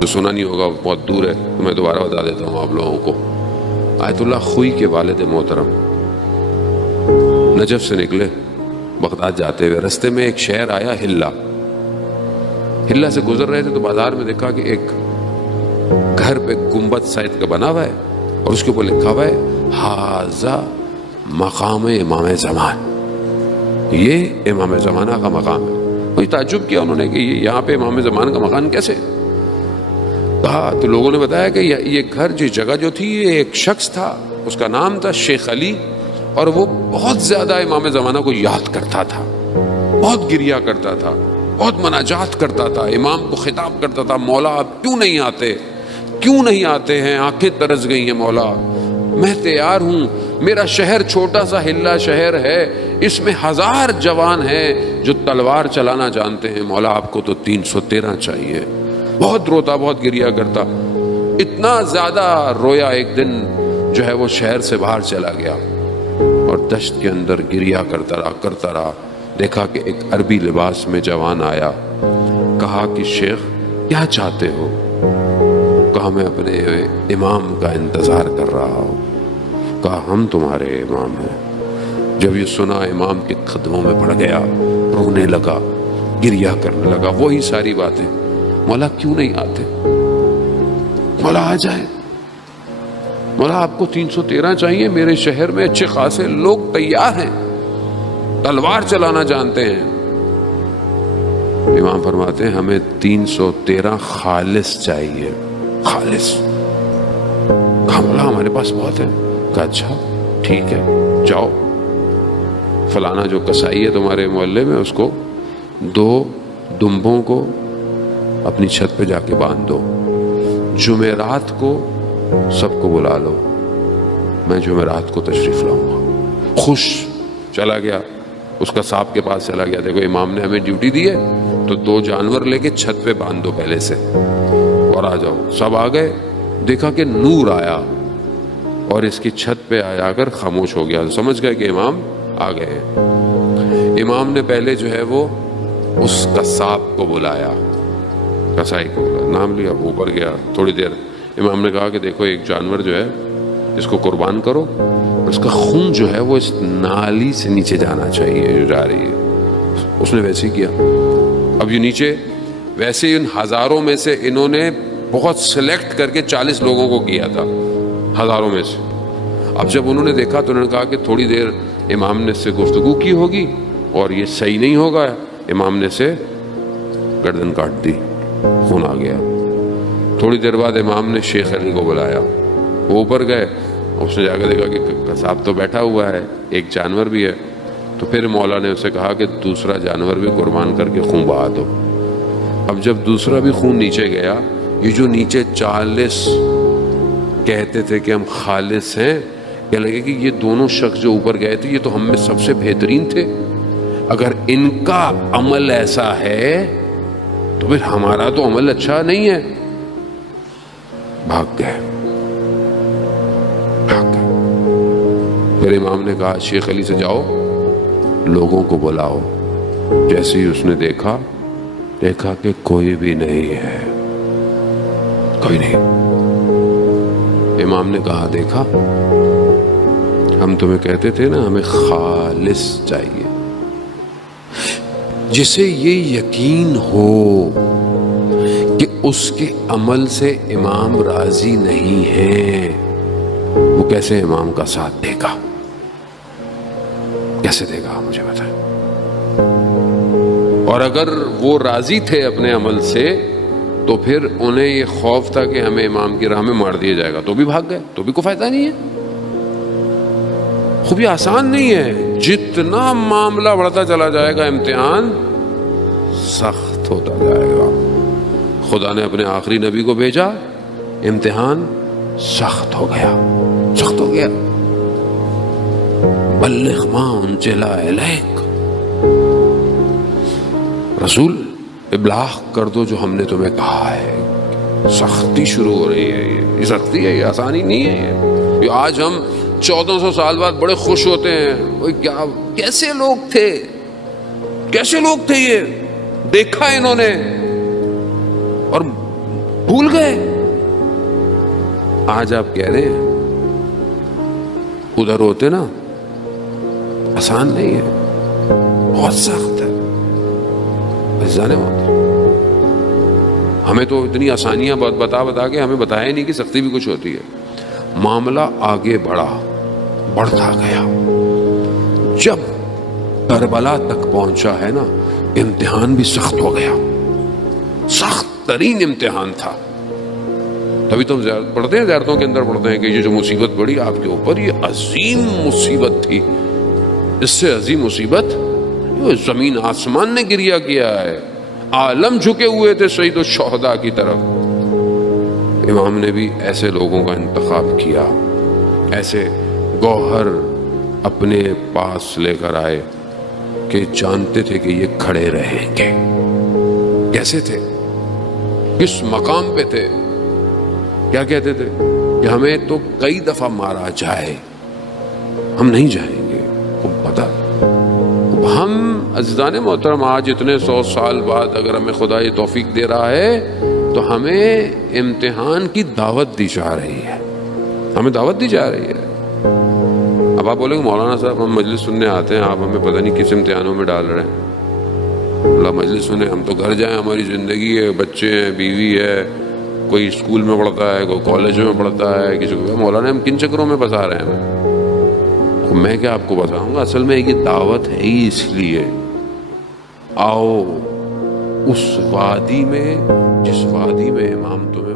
جو سنا نہیں ہوگا بہت دور ہے تو میں دوبارہ بتا دیتا ہوں آپ لوگوں کو. آیت اللہ خوئی کے والد محترم نجف سے نکلے بغداد جاتے ہوئے. رستے میں ایک شہر آیا ہلا سے گزر رہے تھے تو بازار میں دیکھا کہ ایک گھر پہ گنبد سائد کا بنا ہوا ہے اور اس کے اوپر لکھا ہوا ہے ہاذا مقام امام زمان. یہ امام زمانہ کا مقام ہے. کوئی تعجب کیا انہوں نے کہ یہاں پہ امام زمان کا مقام کیسے؟ کہا تو لوگوں نے بتایا کہ یہ گھر جگہ جو تھی یہ ایک شخص تھا, اس کا نام تھا شیخ علی, اور وہ بہت زیادہ امام زمانہ کو یاد کرتا تھا, بہت گریا کرتا تھا, بہت مناجات کرتا تھا, امام کو خطاب کرتا تھا مولا آپ کیوں نہیں آتے ہیں, آنکھیں ترس گئی ہیں مولا, میں تیار ہوں, میرا شہر چھوٹا سا ہلا شہر ہے, اس میں 1000 جوان ہیں جو تلوار چلانا جانتے ہیں, مولا آپ کو تو 313 چاہیے. بہت روتا, بہت گریا کرتا, اتنا زیادہ رویا ایک دن جو ہے وہ شہر سے باہر چلا گیا اور دشت کے اندر گریا کرتا رہا. دیکھا کہ ایک عربی لباس میں جوان آیا, کہا کہ شیخ کیا چاہتے ہو؟ کہا میں اپنے امام کا انتظار کر رہا ہوں. کہا ہم تمہارے امام ہیں. جب یہ سنا امام کے قدموں میں پڑ گیا, رونے لگا, گریا کرنے لگا, وہی ساری باتیں, مولا کیوں نہیں آتے, مولا آ جائے, مولا آپ کو 313 چاہیے, میرے شہر میں اچھے خاصے لوگ تیار ہیں, تلوار چلانا جانتے ہیں. امام فرماتے ہیں ہمیں 313 خالص چاہیے, خالص. کہا مولا ہمارے پاس بہت ہے. کہا اچھا ٹھیک ہے, جاؤ فلانا جو کسائی ہے تمہارے محلے میں اس کو 2 دمبوں کو اپنی چھت پہ جا کے باندھ دو, جمعرات کو سب کو بلا لو, میں جمعرات کو تشریف لاؤں گا. خوش چلا گیا, اس کا صاحب کے پاس چلا گیا, دیکھو امام نے ہمیں ڈیوٹی دی ہے تو 2 جانور لے کے چھت پہ باندھ دو پہلے سے اور آ جاؤ. سب آ گئے, دیکھا کہ نور آیا اور اس کی چھت پہ آ کر خاموش ہو گیا. سمجھ گئے کہ امام آ گئے. امام نے پہلے جو ہے وہ اس قصاب کو بلایا, کسائی کو بلایا, نام لیا, اوپر گیا. تھوڑی دیر امام نے کہا کہ دیکھو ایک جانور جو ہے اس کو قربان کرو, اس کا خون جو ہے وہ اس نالی سے نیچے جانا چاہیے جو جا رہی ہے. اس نے ویسے ہی کیا. اب یہ نیچے ویسے ان ہزاروں میں سے انہوں نے بہت سلیکٹ کر کے 40 لوگوں کو کیا تھا ہزاروں میں سے. اب جب انہوں نے دیکھا تو انہوں نے کہا کہ تھوڑی دیر امام نے اس سے گفتگو کی ہوگی اور یہ صحیح نہیں ہوگا. امام نے سے گردن کاٹ دی, خون آ گیا. تھوڑی دیر بعد امام نے شیخ علی کو بلایا, وہ اوپر گئے, اس نے جا کے دیکھا کہ قصاب تو بیٹھا ہوا ہے, ایک جانور بھی ہے. تو پھر مولا نے اسے کہا کہ دوسرا جانور بھی قربان کر کے خون بہا دو. اب جب دوسرا بھی خون نیچے گیا, یہ جو نیچے 40 کہتے تھے کہ ہم خالص ہیں, کہنے لگے کہ یہ دونوں شخص جو اوپر گئے تھے یہ تو ہم میں سب سے بہترین تھے, اگر ان کا عمل ایسا ہے تو پھر ہمارا تو عمل اچھا نہیں ہے. بھاگ گئے. پھر امام نے کہا شیخ علی سے جاؤ لوگوں کو بلاؤ. جیسے ہی اس نے دیکھا کہ کوئی بھی نہیں ہے, کوئی نہیں. امام نے کہا دیکھا ہم تمہیں کہتے تھے نا ہمیں خالص چاہیے, جسے یہ یقین ہو کہ اس کے عمل سے امام راضی نہیں ہے وہ کیسے امام کا ساتھ دے گا, کیسے دے گا مجھے بتائیں. اور اگر وہ راضی تھے اپنے عمل سے تو پھر انہیں یہ خوف تھا کہ ہمیں امام کی راہ میں مار دیا جائے گا, تو بھی بھاگ گئے, تو بھی کوئی فائدہ نہیں ہے. خوب یہ آسان نہیں ہے, جتنا معاملہ بڑھتا چلا جائے گا امتحان سخت ہوتا جائے گا. خدا نے اپنے آخری نبی کو بھیجا, امتحان سخت ہو گیا. بلغ ما انزل الیک, رسول ابلاغ کر دو جو ہم نے تمہیں کہا ہے. سختی شروع ہو رہی ہے, یہ سختی ہے, یہ آسانی نہیں ہے. یہ آج ہم 1400 سال بعد بڑے خوش ہوتے ہیں, کیسے لوگ تھے یہ, دیکھا انہوں نے, اور بھول گئے. آج آپ کہہ رہے ہیں ادھر ہوتے نا. آسان نہیں ہے, بہت سخت ہے. عزیزان محترم, ہمیں تو اتنی آسانیاں بتا کے ہمیں بتایا نہیں کہ سختی بھی کچھ ہوتی ہے. معاملہ آگے بڑھتا گیا. جب کربلا تک پہنچا ہے نا, امتحان بھی سخت ہو گیا. سخت ترین امتحان تھا. تبھی تو ہم زیارت پڑھتے ہیں, زیارتوں کے اندر پڑھتے ہیں کہ یہ جو مصیبت پڑی آپ کے اوپر, یہ عظیم مصیبت تھی. اس سے عظیم مصیبت زمین آسمان نے گریا کیا ہے. عالم جھکے ہوئے تھے سید الشہداء کی طرف. امام نے بھی ایسے لوگوں کا انتخاب کیا, ایسے گوہر اپنے پاس لے کر آئے کہ جانتے تھے کہ یہ کھڑے رہیں گے. کیسے تھے, کس مقام پہ تھے, کیا کہتے تھے کہ ہمیں تو کئی دفعہ مارا جائے ہم نہیں جائیں گے. پتا ہم عزیزان محترم آج اتنے 100 سال بعد اگر ہمیں خدا یہ توفیق دے رہا ہے تو ہمیں امتحان کی دعوت دی جا رہی ہے. ہمیں دعوت دی جا رہی ہے. اب آپ بولیں گے مولانا صاحب ہم مجلس سننے آتے ہیں, آپ ہمیں پتہ نہیں کس امتحانوں میں ڈال رہے ہیں. اللہ مجلس سنیں, ہم تو گھر جائیں, ہماری زندگی ہے, بچے ہیں, بیوی ہے, کوئی اسکول میں پڑھتا ہے, کوئی کالج میں پڑھتا ہے, کسی کو مولانا ہم کن چکروں میں پھنسا رہے ہیں. میں کیا آپ کو بتاؤں گا, اصل میں یہ دعوت ہے ہی اس لیے. آؤ اس وادی میں جس وادی میں امام تمہیں